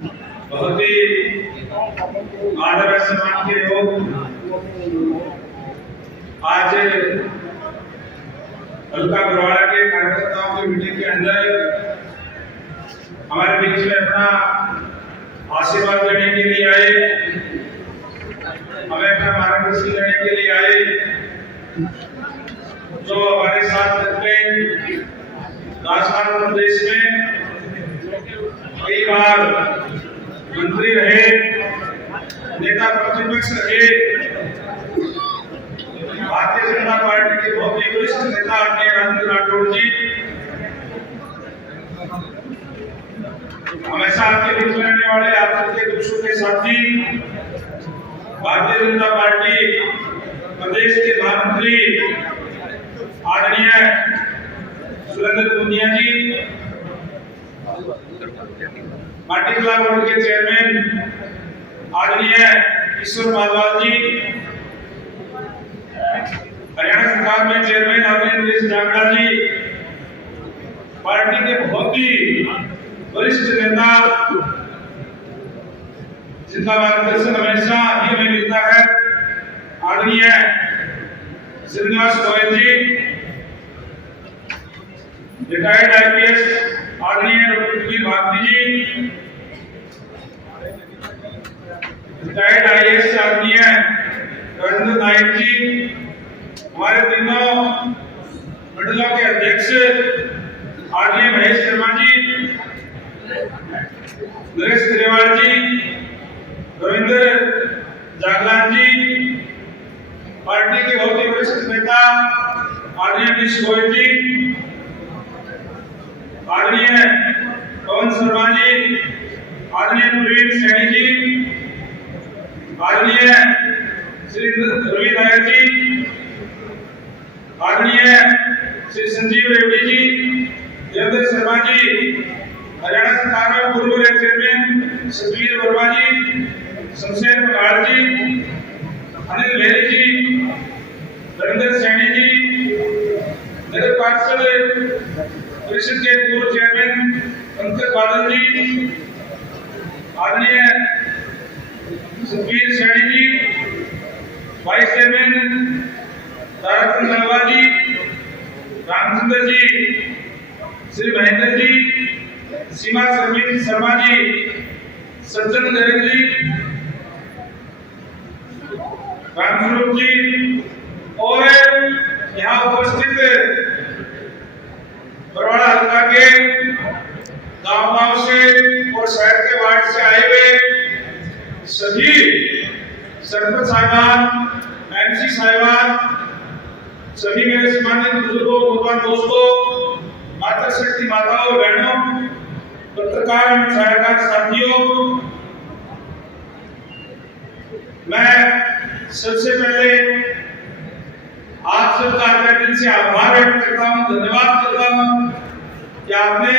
बहुत ही आदर और सम्मान के लोग आज हल्का बरवाड़ा के कार्यकर्ताओं की मीटिंग के अंदर हमारे बीच में अपना आशीर्वाद देने के लिए आए, हमें अपना मार्गदर्शन देने के लिए आए। जो हमारे साथ रहते राजस्थान प्रदेश में कई बार मंत्री रहे, नेता प्रतिपक्ष रहे, भारतीय जनता पार्टी के बहुत ही वरिष्ठ नेता राजेंद्र राठौड़ जी हमेशा आपके बीच में रहने वाले, आप सबके दुखों के साथी, भारतीय जनता पार्टी प्रदेश के महामंत्री आदरणीय सुरेंद्र पुनिया जी, पार्टी कला बोर्ड के चेयरमैन आदरणीय ईश्वर माधवाल जी, हरियाणा सरकार में चेयरमैन आदरणीय नरेश जांगड़ा जी, पार्टी के बहुत ही वरिष्ठ नेता जिनका मार्गदर्शन हमेशा ही हमें मिलता है, आदरणीय श्रीनिवास गोयल जी, रिटायर्ड आईपीएस आदरणीय डॉक्टर भारती जी, रिटायर्ड आईएएस आदरणीय रविंद्र नायक जी, हमारे तीनों मंडलों के अध्यक्ष आदरणीय महेश शर्मा जी, नरेश ग्रेवाल जी, रविंद्र जागलान जी, पार्टी के बहुत ही वरिष्ठ नेता आदरणीय नीश गोयल जी, आदरणीय पवन शर्मा जी, आदरणीय प्रवीण सैनी जी, आदरणीय श्री रवि नायर जी, आदरणीय श्री संजीव रेड्डी जी, देवेंद्र शर्मा जी, हरियाणा सरकार में पूर्व चेयरमैन सतवीर वर्मा जी, शमशेर पगार जी, अनिल मेहरी जी, रविंद्र सैनी जी, नगर पार्षद परिषद के पूर्व चेयरमैन पंकज बादल जी, आदरणीय सुखबीर सैनी जी, वाइस चेयरमैन तारक नलवा जी, रामचंद्र जी, श्री महेंद्र जी, सीमा शर्मा जी, सज्जन गर्ग जी, रामस्वरूप जी और यहाँ उपस्थित बरवाड़ा हल्का के गांव से और शहर के वार्ड से आए हुए सभी सरपंच साहिबान, एमसी साहिबान, सभी मेरे सम्मानित बुजुर्गों, भगवान दोस्तों, माता शक्ति माताओं बहनों, पत्रकार एवं छायाकार साथियों, मैं सबसे पहले आप सबका दिल से आभार व्यक्त करता हूँ, धन्यवाद करता हूँ कि आपने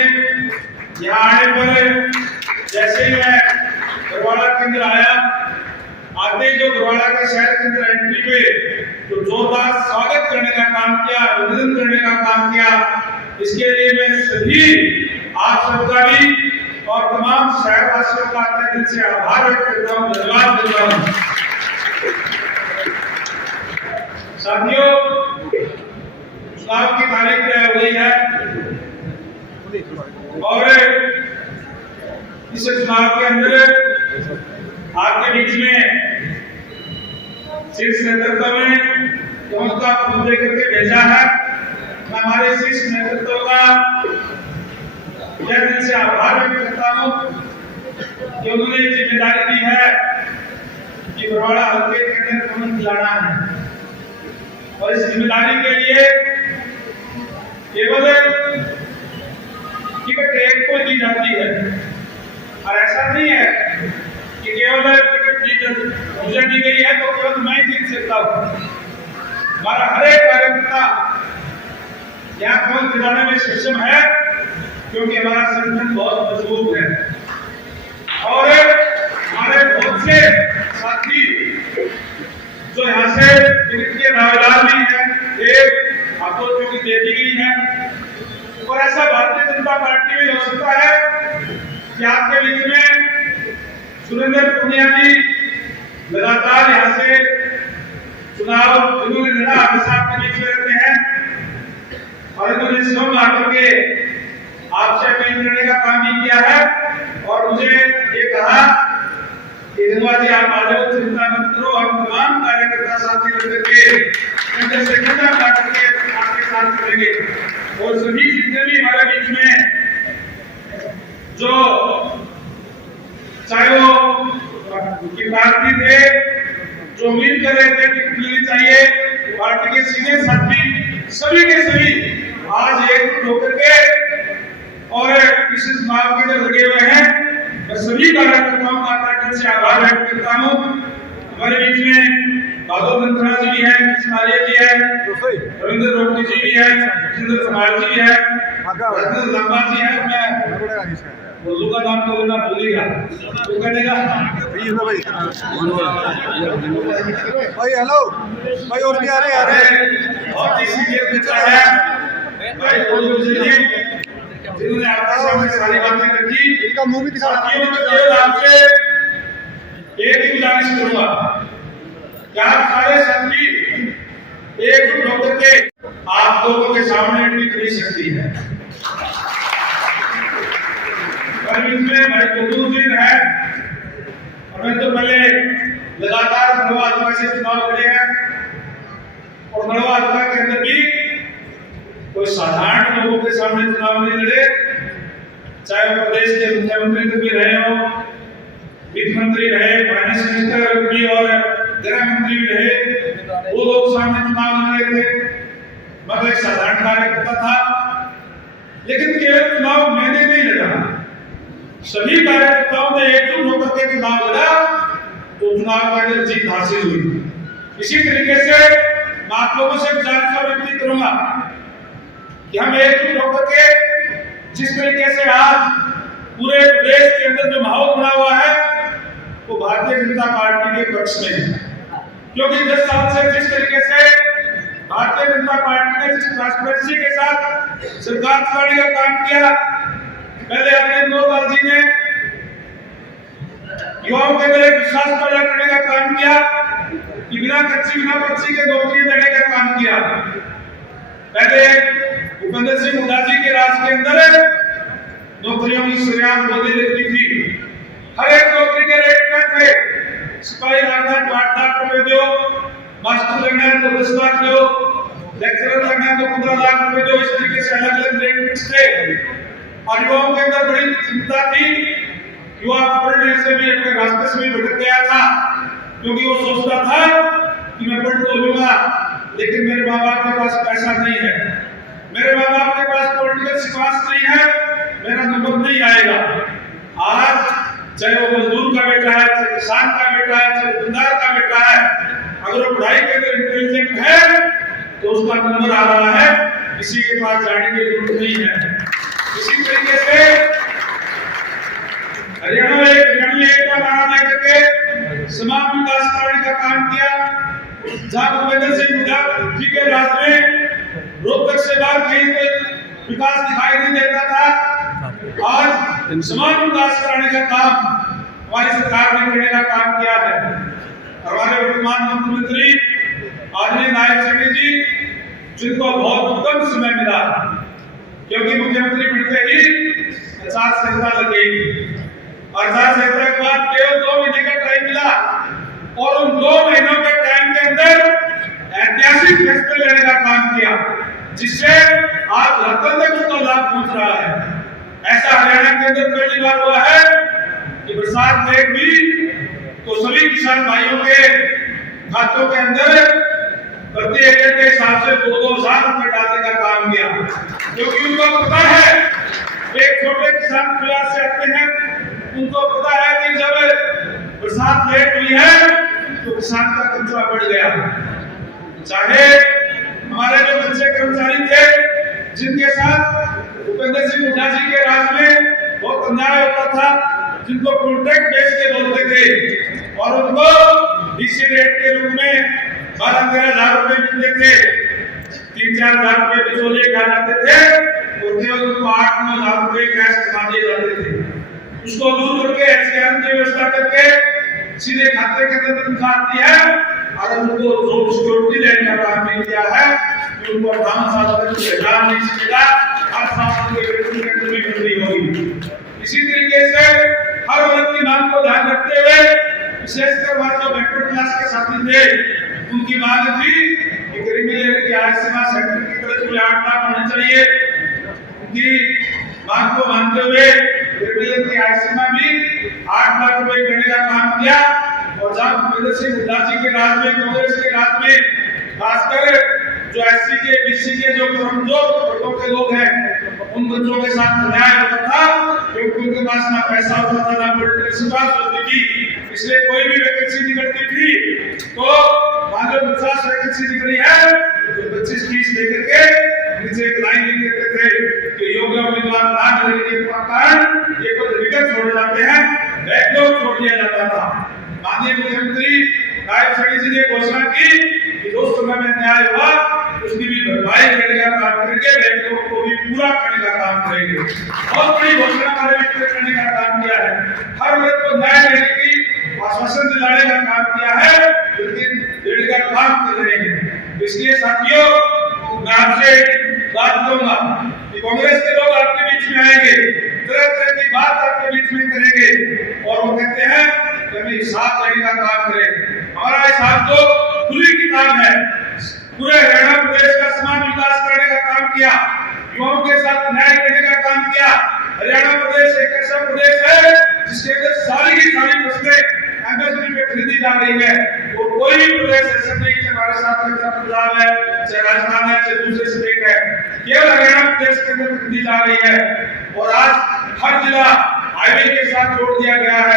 यहाँ आने पर, जैसे मैं बरवाड़ा के अंदर आया, आते जो बरवाड़ा के शहर के अंदर एंट्री पे तो जोरदार स्वागत करने का काम किया, अभिनंदन करने का काम किया, इसके लिए मैं सभी आप सबका भी और तमाम शहरवासियों का अपने दिल से आभार व्यक्त करता हूँ, धन्यवाद देता हूँ। साथियों, चुनाव की तारीख तय हो गई है और इस चुनाव के अंदर आपके बीच में शीर्ष नेतृत्व में का मुद्दे करके भेजा है। मैं हमारे शीर्ष नेतृत्व का दिल से आभार व्यक्त करता हूँ कि उन्होंने जिम्मेदारी दी है कि बरवाड़ा हल्के के अंदर कमल खिलाना है और इस जिम्मेदारी के लिए केवल टिकट एक को दी जाती है और ऐसा नहीं है कि केवल टिकट मुझे दी गई है तो केवल मैं जीत सकता हूँ। हमारा हर एक कार्यकर्ता यहाँ कमल खिलाने में सक्षम है क्योंकि हमारा संगठन बहुत मजबूत है और हमारे बहुत से साथी जो यहाँ से टिकट के दावेदार भी हैं, एक आपको चूंकि दे दी गई है और ऐसा भारतीय जनता पार्टी में हो सकता है कि आपके बीच में सुरेंद्र पुनिया जी लगातार यहाँ से चुनाव जिन्होंने लड़ा हमेशा आपके बीच में रहते हैं और इन्होंने स्वयं आकर के आपसे अपील करने का काम भी किया है और मुझे ये कहा कि धन्यवाद जी आप आ जाओ, चिंता मत करो, हम तमाम कार्यकर्ता साथी मिलकर के कंधे से कंधा मिला करके आपके साथ चलेंगे और सभी जितने भी हमारे बीच में जो चाहे वो पार्टी थे जो उम्मीद कर रहे थे कि मिलनी चाहिए, पार्टी के सीनियर साथी सभी के सभी आज एक होकर के और इस चुनाव के अंदर लगे हुए हैं। मैं सभी कार्यकर्ताओं का तहे से आभार व्यक्त करता हूँ। हमारे बीच में बादल नंदरा जी भी हैं, कृष्णारिया जी हैं, रविंद्र रोहनी जी भी हैं, जितेंद्र कुमार जी भी हैं, रत्न लंबा जी हैं। मैं बोलू का नाम तो लेना भूलिएगा, वो कहेगा भाई हेलो भाई और क्या रहे यार बहुत ही सीनियर मित्र है भाई बोलू जी जिन्होंने आपके सामने सारी बातें रखी। इनका मुंह भी दिखा साथियों में केवल आपसे एक ही गुजारिश करूंगा कि आप सारे साथी एकजुट होकर के आप लोगों के सामने टिक नहीं सकती है। इसमें भाई कुतुब जी है हमें तो पहले लगातार नड़वा हल्का से चुनाव लड़े हैं और नड़वा हल्का के अंदर भी कोई साधारण लोगों के सामने चुनाव नहीं लड़े, चाहे प्रदेश के मुख्यमंत्री भी रहे हो, वित्त मंत्री रहे, फाइनेंस मिनिस्टर भी और गृह मंत्री भी रहे, वो लोग सामने चुनाव लड़ रहे थे। मतलब एक साधारण कार्यकर्ता था, लेकिन केवल चुनाव मैंने नहीं लड़ा, सभी कार्यकर्ताओं ने एकजुट होकर के चुनाव लड़ा तो चुनाव के अंदर जीत हासिल हुई। इसी तरीके से मैं आप लोगों से विनती करूंगा कि हम एकजुट होकर के जिस तरीके से आज पूरे प्रदेश के अंदर जो माहौल बना हुआ है वो भारतीय जनता पार्टी के पक्ष में है, क्योंकि 10 साल से जिस तरीके से भारतीय जनता पार्टी ने जिस ट्रांसपेरेंसी के साथ सरकार चलाने का काम किया, पहले अपने मोदी जी ने युवाओं के अंदर एक विश्वास पैदा करने का काम किया कि बिना कच्ची बिना पर्ची के नौकरी देने का काम किया। पहले भूपेंद्र सिंह हुड्डा जी के राज के अंदर नौकरियों की शुरुआत मोदी ने की थी। हर एक नौकरी के रेट में थे, सिपाही लगना तो 8 लाख रुपए दो, मास्टर लगना है तो 10 लाख दो, लेक्चरर लगना है तो 15 लाख रुपए दो, इस तरीके से अलग अलग रेट फिक्स थे। और युवाओं के अंदर बड़ी चिंता थी, युवा पढ़ने से भी अपने रास्ते से भी भटक गया था, क्योंकि वो सोचता था कि मैं पढ़ तो लूंगा लेकिन मेरे माँ बाप के पास पैसा नहीं है, मेरे माँ बाप के पास पॉलिटिकल सिक्वांस नहीं है, मेरा नंबर नहीं आएगा। आज चाहे वो मजदूर का बेटा है, चाहे किसान का बेटा है, चाहे दुकानदार का बेटा है, अगर वो पढ़ाई के अंदर इंटेलिजेंट है तो उसका नंबर आ रहा है, किसी के पास जाने की जरूरत नहीं है। इसी तरीके से हरियाणा में एक का नारा लेकर के समान विकास कराने का काम किया, जहां भूपेंद्र सिंह हुड्डा जी के राज में रोहतक से बाहर कहीं कोई विकास दिखाई नहीं देता था, आज समान विकास कराने का काम हमारी सरकार ने करने का काम किया है। हमारे वर्तमान मुख्यमंत्री आदरणीय नायब सिंह जी, जिनको बहुत कम समय मिला, क्योंकि मुख्यमंत्री बनते ही आचार संहिता लग गई, आचार संहिता के बाद केवल 2 महीने का टाइम मिला और उन 2 महीनों के टाइम के अंदर ऐतिहासिक फैसले लेने का काम किया, जिससे आज रतन तक उसका लाभ पहुंच रहा है। ऐसा हरियाणा के अंदर पहली बार हुआ है कि बरसात लेट हुई तो सभी किसान भाइयों के खातों के अंदर प्रति एकड़ के हिसाब से 2,000 रुपए डालने का काम किया, क्योंकि उनको पता है, एक छोटे किसान परिवार से आते हैं, उनको पता है कि जब बरसात लेट हुई है तो किसान का खर्चा बढ़ गया। चाहे हमारे जो बच्चे कर्मचारी थे जिनके साथ भूपेंद्र सिंह हुड्डा जी के राज में बहुत अन्याय होता था, जिनको कॉन्ट्रैक्ट बेच के बोलते थे और उनको डीसी रेट के रूप में 12-13 हजार रुपए मिलते थे, 3-4 हजार रुपए बिचौलिए खा जाते थे और केवल उनको 8-9 हजार रुपए कैश जमा दिए जाते थे। उसको दूर करके एचसीआर की व्यवस्था जाकर के सीधे खाते के अंदर तनख्वाह आती है और उनको जॉब सिक्योरिटी देने का काम भी किया है कि उनको 5 साल तक हजार नहीं मिलेगा, 8 साल के वेतन के अंदर भी वृद्धि होगी। इसी तरीके से हर वर्ग की मांग को ध्यान रखते हुए विशेषकर वहाँ जो बैकवर्ड क्लास के साथी थे उनकी मांग थी कि क्रिमिनल की आय सीमा सेंटर की तरफ में 8 लाख होना चाहिए। उनकी मांग को मानते हुए क्रिमिनल की आय सीमा भी 8 लाख रुपए करने का काम किया। और जब भूपेंद्र सिंह हुड्डा जी के राज में, कांग्रेस के राज में खासकर जो एससी के बीसी के जो कमजोर वर्गों के लोग हैं उन बच्चों के साथ अन्याय होता था क्योंकि उनके पास ना पैसा होता था ना पॉलिटिकल सुविधा होती थी, इसलिए कोई भी वैकेंसी निकलती थी तो मान लो 50 वैकेंसी निकली है तो 25-30 लेकर के नीचे एक लाइन लिख देते थे कि योग्य उम्मीदवार ना मिलने के कारण ये पद रिक्त छोड़ जाते हैं, बैकलॉग छोड़ दिया जाता था। माननीय मुख्यमंत्री नायब सैनी जी ने घोषणा की कि 2 समय में न्याय हुआ उसकी भी भरपाई करने का काम करेंगे, बैकलॉग को भी पूरा करने का काम करेंगे। बहुत बड़ी घोषणा हमारे मित्र करने का काम किया है, हर वर्ग को न्याय देने की आश्वासन दिलाने का काम किया है, लेकिन देने का काम कर रहे हैं। इसलिए साथियों मैं आपसे बात करूंगा कि कांग्रेस के लोग आपके बीच में आएंगे, तरह तरह की बात आपके बीच में करेंगे और वो कहते हैं कि हमें हिसाब लेने का काम करें। हमारा हिसाब तो खुली किताब है, पूरे हरियाणा प्रदेश का समान विकास करने का काम किया, युवाओं के साथ न्याय करने का काम किया। हरियाणा प्रदेश एक ऐसा प्रदेश है जिसके अंदर सारी की सारी फसलें एमएसपी पे खरीदी जा रही है, वो कोई भी प्रदेश ऐसा नहीं कि हमारे साथ पंजाब है, चाहे राजस्थान है, चाहे दूसरे स्टेट है, केवल हरियाणा प्रदेश के अंदर खरीदी जा रही है। और आज हर जिला हाईवे के साथ जोड़ दिया गया है।